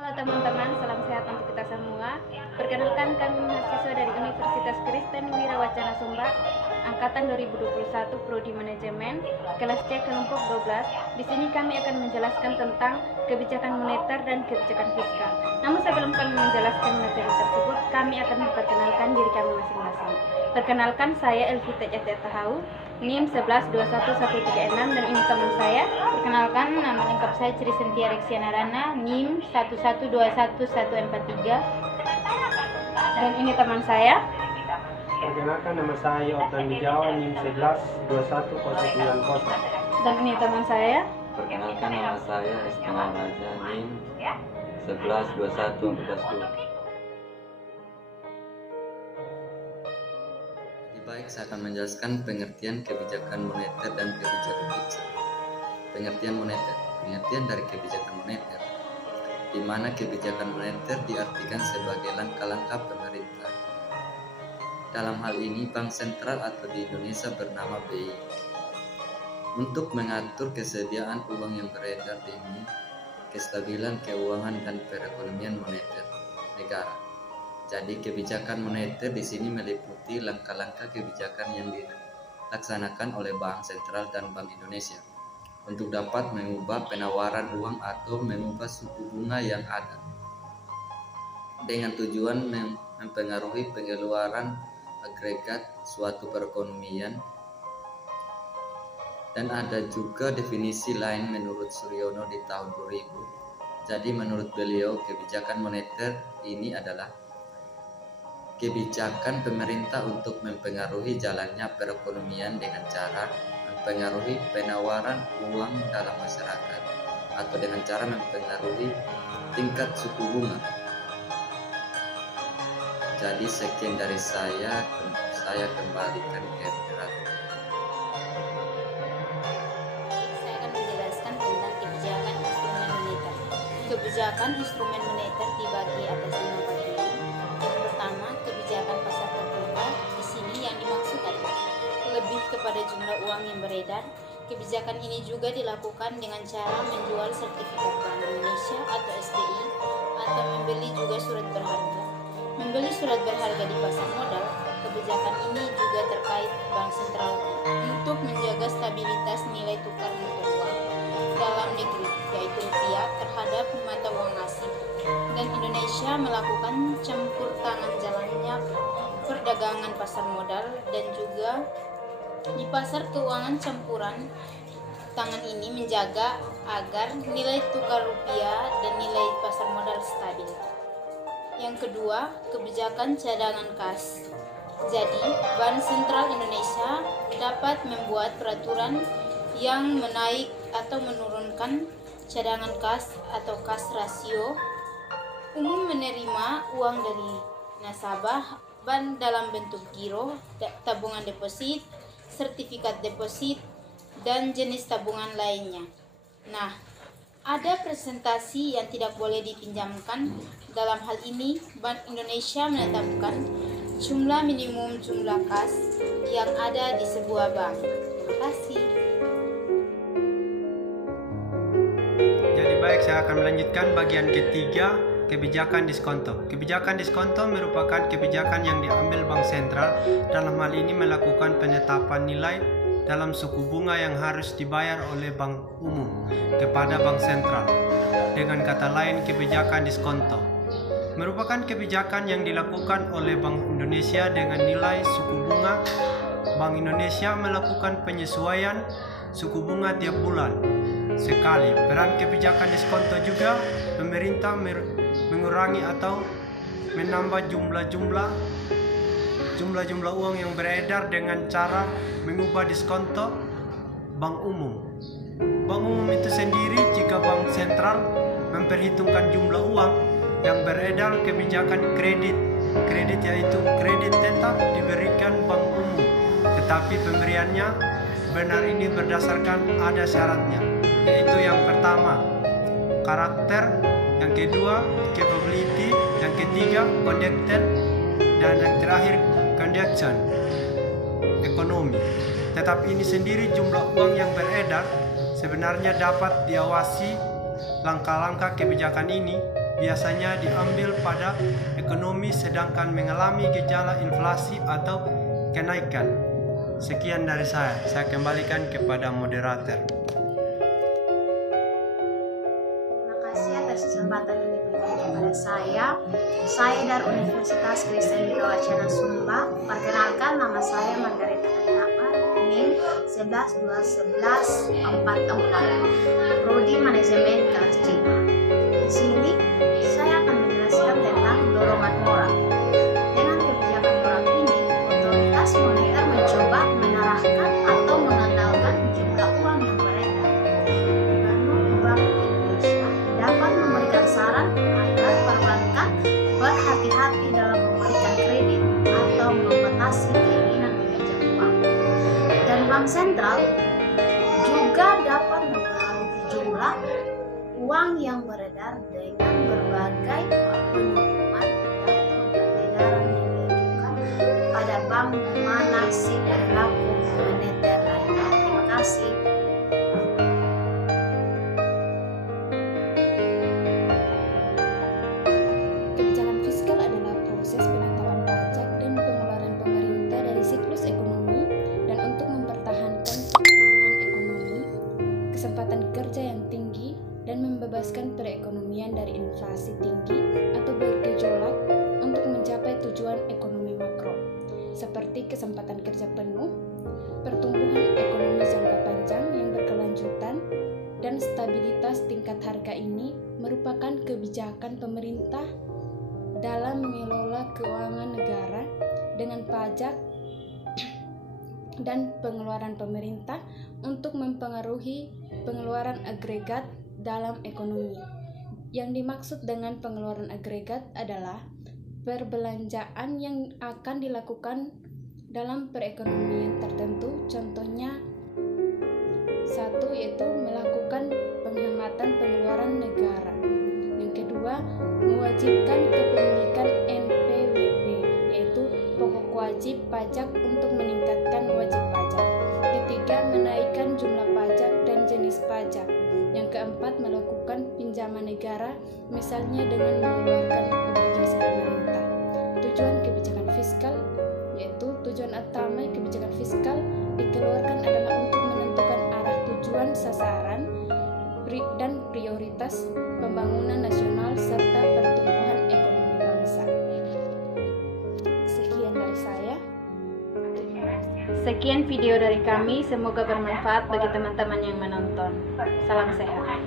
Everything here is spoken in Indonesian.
Halo teman-teman, salam sehat untuk kita semua. Perkenalkan, kami mahasiswa dari Universitas Kristen Wirawacana Sumbar, angkatan 2021 Prodi Manajemen, kelas C kelompok 12. Di sini kami akan menjelaskan tentang kebijakan moneter dan kebijakan fiskal. Namun sebelum kami menjelaskan materi tersebut, kami akan memperkenalkan diri kami masing-masing. Perkenalkan, saya Elvita Jatetahu, NIM 112136, dan ini teman saya. Perkenalkan, nama lengkap saya Tri Sentia Reksiana Rana, NIM 1121143. Dan ini teman saya. Perkenalkan, nama saya Otman Wijawa, NIM 112190. Dan ini teman saya. Perkenalkan, nama saya Istana Raja, NIM 112142. Baik, saya akan menjelaskan pengertian kebijakan moneter dan kebijakan fiskal. Pengertian moneter, pengertian dari kebijakan moneter, di mana kebijakan moneter diartikan sebagai langkah-langkah pemerintah. Dalam hal ini, Bank Sentral atau di Indonesia bernama BI, untuk mengatur kesediaan uang yang beredar demi kestabilan keuangan dan perekonomian moneter negara. Jadi kebijakan moneter di sini meliputi langkah-langkah kebijakan yang dilaksanakan oleh Bank Sentral dan Bank Indonesia untuk dapat mengubah penawaran uang atau mengubah suku bunga yang ada dengan tujuan mempengaruhi pengeluaran agregat suatu perekonomian. Dan ada juga definisi lain menurut Suryono di tahun 2000. Jadi menurut beliau, kebijakan moneter ini adalah kebijakan pemerintah untuk mempengaruhi jalannya perekonomian dengan cara mempengaruhi penawaran uang dalam masyarakat atau dengan cara mempengaruhi tingkat suku bunga. Jadi sekian dari saya kembalikan ke moderator. Saya akan menjelaskan tentang kebijakan instrumen moneter. Kebijakan instrumen moneter dibagi atas 5 bagian. Yang pertama, kebijakan pasar terbuka. Di sini yang dimaksud adalah lebih kepada jumlah uang yang beredar. Kebijakan ini juga dilakukan dengan cara menjual sertifikat Bank Indonesia atau SBI atau membeli juga surat berharga. Membeli surat berharga di pasar modal. Kebijakan ini juga terkait Bank Sentral untuk menjaga stabilitas nilai tukar mata uang dalam negeri, yaitu rupiah terhadap mata uang asing. Dan Indonesia melakukan campur tangan jalannya perdagangan pasar modal dan juga di pasar keuangan campuran tangan ini menjaga agar nilai tukar rupiah dan nilai pasar modal stabil. Yang kedua, kebijakan cadangan kas. Jadi, Bank Sentral Indonesia dapat membuat peraturan yang menaik atau menurunkan cadangan kas atau kas rasio umum, menerima uang dari nasabah bank dalam bentuk giro, tabungan deposit, sertifikat deposit, dan jenis tabungan lainnya. Nah, ada presentasi yang tidak boleh dipinjamkan. Dalam hal ini, Bank Indonesia menetapkan jumlah minimum jumlah kas yang ada di sebuah bank. Terima kasih. Jadi baik, saya akan melanjutkan bagian ketiga, kebijakan diskonto. Kebijakan diskonto merupakan kebijakan yang diambil Bank Sentral, dalam hal ini melakukan penetapan nilai dalam suku bunga yang harus dibayar oleh Bank Umum kepada Bank Sentral. Dengan kata lain, kebijakan diskonto merupakan kebijakan yang dilakukan oleh Bank Indonesia dengan nilai suku bunga. Bank Indonesia melakukan penyesuaian suku bunga tiap bulan sekali. Peran kebijakan diskonto juga, pemerintah mengurangi atau menambah jumlah uang yang beredar dengan cara mengubah diskonto Bank Umum. Bank Umum itu sendiri, jika Bank Sentral memperhitungkan jumlah uang yang beredar, kebijakan kredit yaitu kredit tetap diberikan Bank Umum, tetapi pemberiannya benar ini berdasarkan ada syaratnya, yaitu yang pertama karakter, yang kedua capability, yang ketiga conducted, dan yang terakhir conduction ekonomi. Tetapi ini sendiri jumlah uang yang beredar sebenarnya dapat diawasi langkah-langkah kebijakan ini biasanya diambil pada ekonomi sedangkan mengalami gejala inflasi atau kenaikan. Sekian dari saya kembalikan kepada moderator. Terima kasih atas kesempatan yang diberikan kepada saya. Saya dari Universitas Kristen Wirawacana Sumba. Perkenalkan, nama saya Margareta Anapa, NIM 11211144, Prodi Manajemen kelas C. Di sini saya akan menjelaskan tentang dorongan moral. Dengan kebijakan moral ini, otoritas moneter mencoba menarahkan atau mengandalkan jumlah uang yang beredar. Bank Indonesia dapat memberikan saran agar perbankan berhati-hati dalam memberikan kredit atau membatasi keinginan meminjam uang. Dan bank sentral juga dapat mempengaruhi jumlah uang yang beredar dengan berbagai pengumuman atau edaran yang diajukan pada bank manasih perilaku moneter lainnya. Terima kasih. Kebijakan fiskal adalah proses penetapan pajak dan pengeluaran pemerintah dari siklus ekonomi dan untuk mempertahankan pertumbuhan ekonomi, kesempatan kerja yang tinggi, dan membebaskan perekonomian dari inflasi tinggi atau bergejolak untuk mencapai tujuan ekonomi makro, seperti kesempatan kerja penuh, pertumbuhan ekonomi jangka panjang yang berkelanjutan, dan stabilitas tingkat harga. Ini merupakan kebijakan pemerintah dalam mengelola keuangan negara dengan pajak dan pengeluaran pemerintah untuk mempengaruhi pengeluaran agregat dalam ekonomi. Yang dimaksud dengan pengeluaran agregat adalah perbelanjaan yang akan dilakukan dalam perekonomian tertentu. Contohnya, satu yaitu melakukan penghematan pengeluaran negara. Yang kedua, mewajibkan kepemilikan NPWP, yaitu pokok wajib pajak untuk meningkatkan wajib pajak. Ketiga, menaikkan jumlah pajak dan jenis pajak. Yang keempat, melakukan pinjaman negara, misalnya dengan mengeluarkan obligasi pemerintah. Tujuan kebijakan fiskal, yaitu tujuan utama kebijakan fiskal dikeluarkan adalah untuk menentukan arah tujuan sasaran dan prioritas pembangunan nasional serta pertumbuhan ekonomi bangsa. Sekian dari saya. Sekian video dari kami, semoga bermanfaat bagi teman-teman yang menonton. Salam sehat.